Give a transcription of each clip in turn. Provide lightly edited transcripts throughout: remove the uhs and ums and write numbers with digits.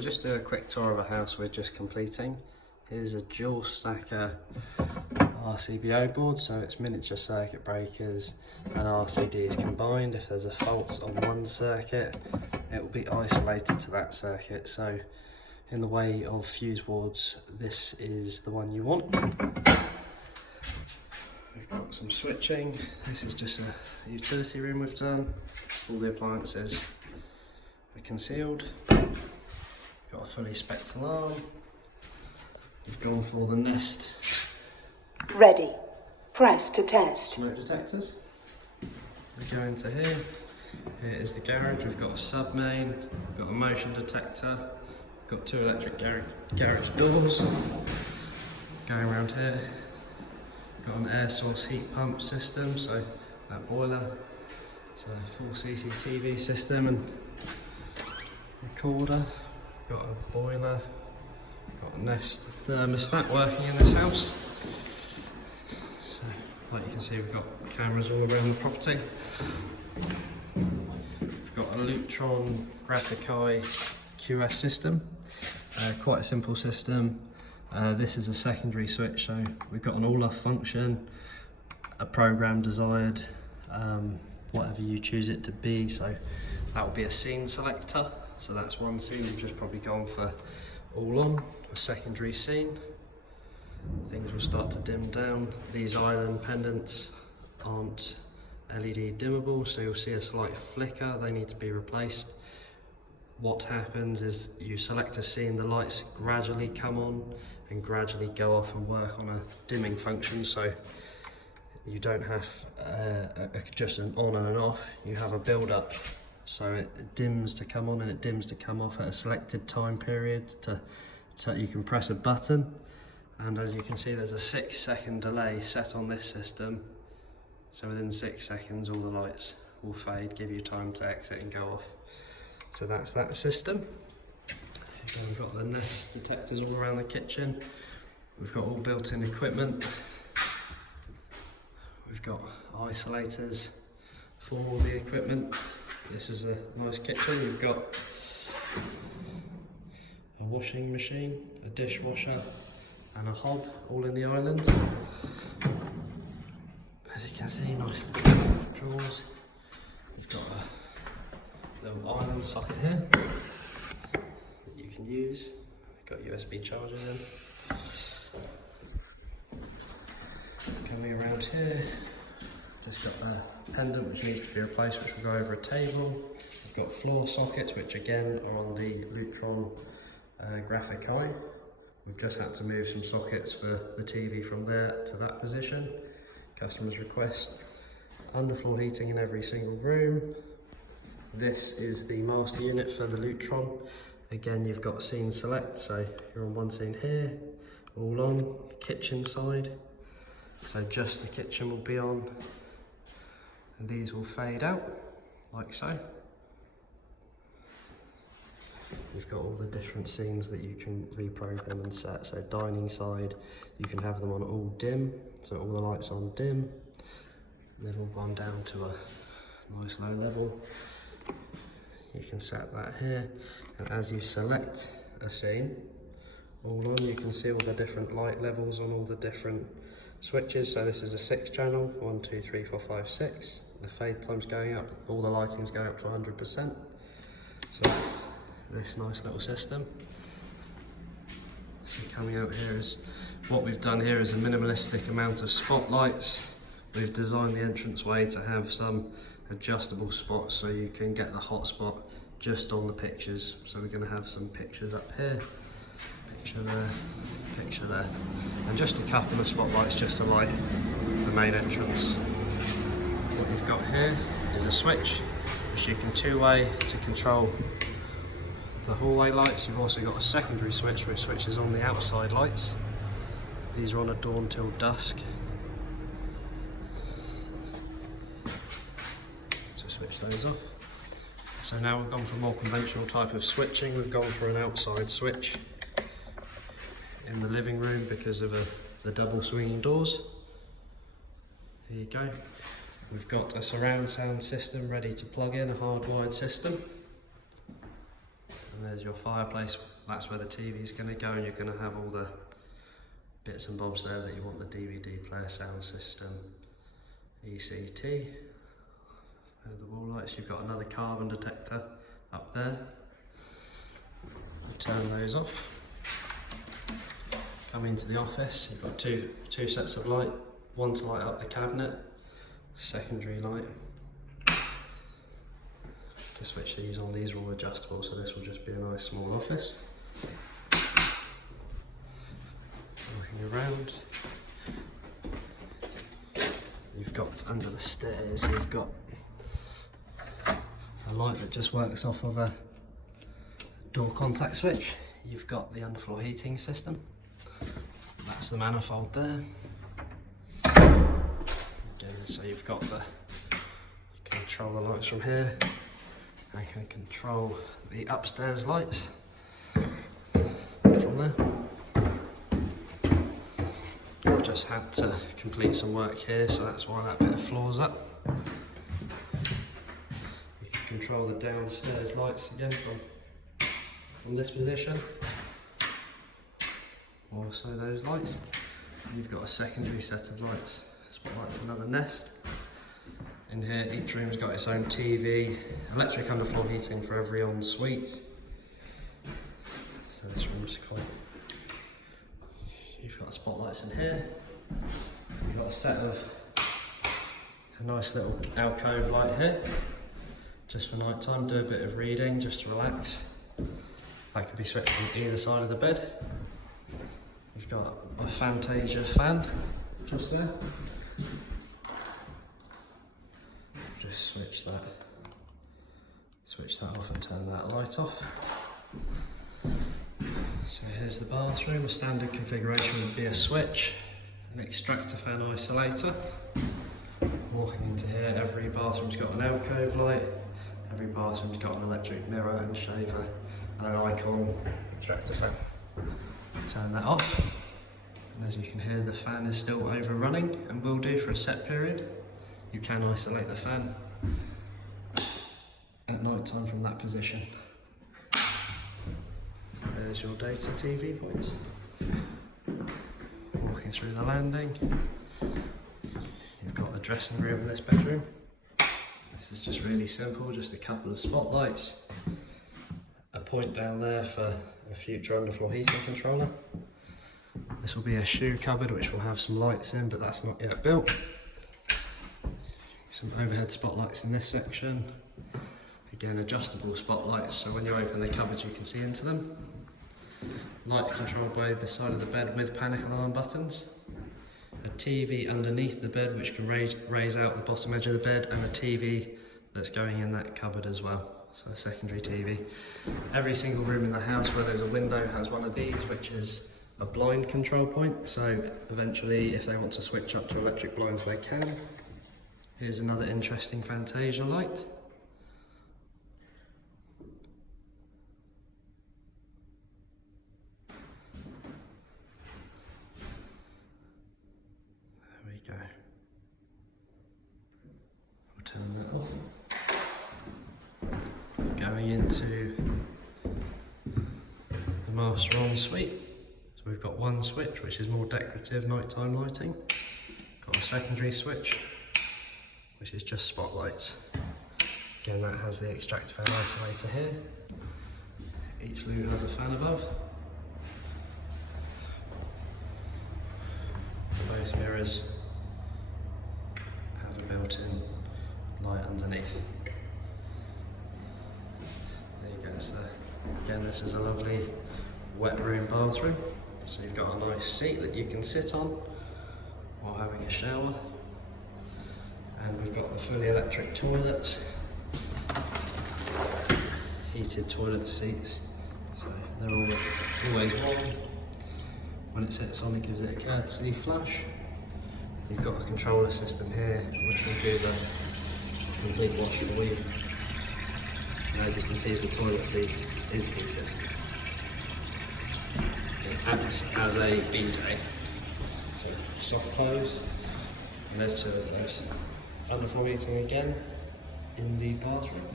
we'll just do a quick tour of a house we're just completing. Here's a dual stacker RCBO board, so it's miniature circuit breakers and RCDs combined. If there's a fault on one circuit, it will be isolated to that circuit. So in the way of fuse boards, this is the one you want. We've got some switching. This is just a utility room we've done. All the appliances are concealed. Got a fully spec'd alarm. We've gone for the Nest Ready. Press to test. smoke detectors. We go into here. Here is the garage. We've got a sub main, we've got a motion detector, we've got two electric garage doors. Going around here, got an air source heat pump system, so that boiler. So a full CCTV system and recorder. Got a boiler. Got a Nest thermostat working in this house. So, like you can see, we've got cameras all around the property. We've got a Lutron Graphic-i QS system. Quite a simple system. This is a secondary switch, so we've got an all-off function, a program desired, whatever you choose it to be. So that will be a scene selector. So that's one scene. We've just probably gone for all on, a secondary scene. Things will start to dim down. These island pendants aren't LED dimmable, so you'll see a slight flicker. They need to be replaced. What happens is you select a scene, the lights gradually come on and gradually go off and work on a dimming function, so you don't have just an on and an off, you have a build up. So it dims to come on and it dims to come off at a selected time period. You can press a button, and as you can see there's a 6-second delay set on this system. So within 6 seconds all the lights will fade, give you time to exit and go off. So that's that system. Then we've got the Nest detectors all around the kitchen. We've got all built-in equipment. We've got isolators for all the equipment. This is a nice kitchen. We've got a washing machine, a dishwasher and a hob all in the island. As you can see, nice drawers. We've got a little island socket here that you can use. We've got USB chargers in. Coming around here, just got a pendant which needs to be replaced, which will go over a table. We've got floor sockets, which again are on the Lutron Graphic-i. We've just had to move some sockets for the TV from there to that position. Customer's request. Underfloor heating in every single room. This is the master unit for the Lutron. Again, you've got scene select, so you're on one scene here, all on, kitchen side. So just the kitchen will be on. And these will fade out, like so. You've got all the different scenes that you can reprogram and set. So dining side, you can have them on all dim, so all the lights on dim. They've all gone down to a nice low level. You can set that here, and as you select a scene, all on, you can see all the different light levels on all the different switches. So this is a 6-channel, 1, 2, 3, 4, 5, 6. The fade time's going up, all the lighting's going up to 100%. So that's this nice little system. So coming out here is, what we've done here is a minimalistic amount of spotlights. We've designed the entranceway to have some adjustable spots so you can get the hotspot just on the pictures. So we're going to have some pictures up here, picture there, picture there, and just a couple of spotlights just to light the main entrance. What you've got here is a switch which you can two-way to control the hallway lights. You've also got a secondary switch which switches on the outside lights. These are on a dawn till dusk. So switch those off. So now we've gone for a more conventional type of switching. We've gone for an outside switch in the living room because of the double swinging doors. There you go. We've got a surround sound system ready to plug in, a hardwired system. And there's your fireplace, that's where the TV is going to go, and you're going to have all the bits and bobs there that you want: the DVD player, sound system, ECT, the wall lights. You've got another carbon detector up there. Turn those off. Come into the office, you've got two sets of light, one to light up the cabinet, secondary light. To switch these on, these are all adjustable, so this will just be a nice small office. Looking around, you've got under the stairs, you've got a light that just works off of a door contact switch. You've got the underfloor heating system. That's the manifold there. Again, so you've got you can control the lights from here. I can control the upstairs lights from there. I've just had to complete some work here, so that's why that bit of floor's up. You can control the downstairs lights again from this position. Also those lights. You've got a secondary set of lights, spotlights, another Nest. In here, each room's got its own TV, electric underfloor heating for every ensuite. So this room's quite... You've got spotlights in here. You've got a nice little alcove light here, just for night time. Do a bit of reading, just to relax. That can be switched from either side of the bed. You've got a Fantasia fan just there. Just switch that off and turn that light off. So here's the bathroom. A standard configuration would be a switch, an extractor fan isolator. Walking into here, every bathroom's got an alcove light, every bathroom's got an electric mirror and shaver and an icon extractor fan. Turn that off, and as you can hear, the fan is still overrunning and will do for a set period. You can isolate the fan at night time from that position. There's your data TV points. Walking through the landing, you've got a dressing room in this bedroom. This is just really simple, just a couple of spotlights, a point down there for a future underfloor heating controller. This will be a shoe cupboard which will have some lights in, but that's not yet built. Some overhead spotlights in this section. Again, adjustable spotlights, so when you open the cupboard you can see into them. Lights controlled by the side of the bed with panic alarm buttons. A TV underneath the bed which can raise out the bottom edge of the bed, and a TV that's going in that cupboard as well. So a secondary TV. Every single room in the house where there's a window has one of these, which is a blind control point. So eventually, if they want to switch up to electric blinds, they can. Here's another interesting Fantasia light. There we go. We'll turn that off. Going into the master ensuite. So we've got one switch which is more decorative nighttime lighting. Got a secondary switch which is just spotlights. Again, that has the extractor fan isolator here. Each loo has a fan above. Both mirrors have a built-in light underneath. There you go. So again, this is a lovely wet room bathroom. So you've got a nice seat that you can sit on while having a shower. And we've got the fully electric toilets, heated toilet seats, so they're always warm. When it sits on, it gives it a courtesy flush. You've got a controller system here which will do the complete wash for you. And as you can see, the toilet seat is heated. It acts as a bidet. So soft close, and there's two of those. Underfloor heating again in the bathroom.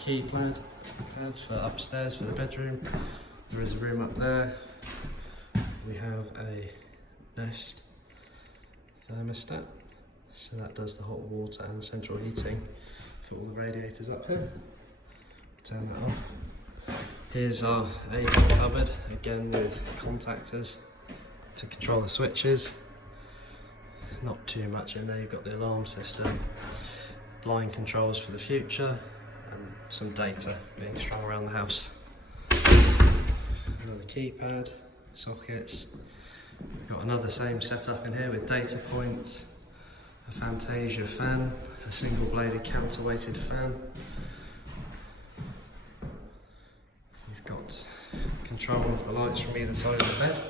keypad pads for upstairs for the bedroom. There is a room up there. We have a Nest thermostat, so that does the hot water and central heating for all the radiators up here. Turn that off. Here's our AV cupboard, again with contactors to control the switches. Not too much in there. You've got the alarm system, blind controls for the future, and some data being strung around the house. Another keypad, sockets. We've got another same setup in here with data points, a Fantasia fan, a single bladed counterweighted fan. You've got control of the lights from either side of the bed.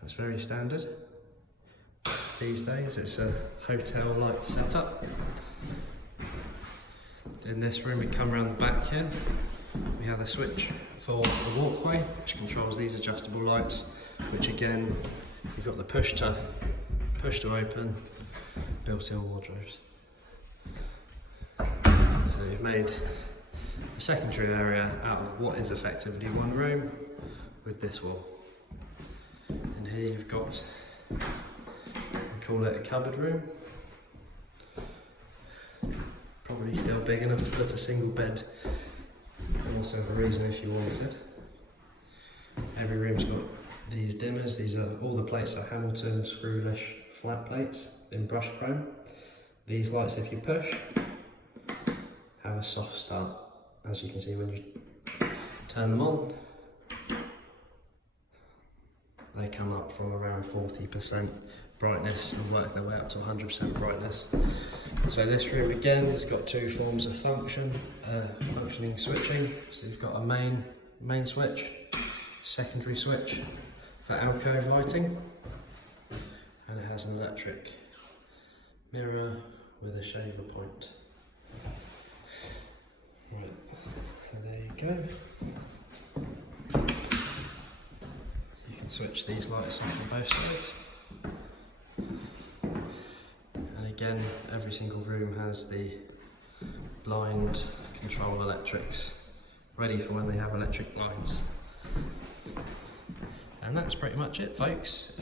That's very standard. These days it's a hotel light setup. In this room we come around the back here. We have a switch for the walkway which controls these adjustable lights, which again you've got the push to open, built-in wardrobes. So you've made a secondary area out of what is effectively one room with this wall. And here you've got, we call it a cupboard room. Probably still big enough to put a single bed, and also have a reason if you wanted. Every room's got these dimmers. These are all the plates are Hamilton Screwlish flat plates in brushed chrome. These lights, if you push, have a soft start. As you can see when you turn them on, they come up from around 40% brightness and work their way up to 100% brightness. So this room again has got two forms of functioning switching. So you've got a main switch, secondary switch for alcove lighting, and it has an electric mirror with a shaver point. Right, so there you go. You can switch these lights off on both sides. And again, every single room has the blind control electrics ready for when they have electric blinds. And that's pretty much it, folks.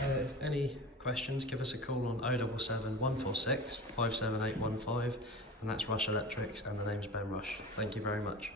Any questions, give us a call on 077 146 57815, and that's Rush Electrics, and the name's Ben Rush. Thank you very much.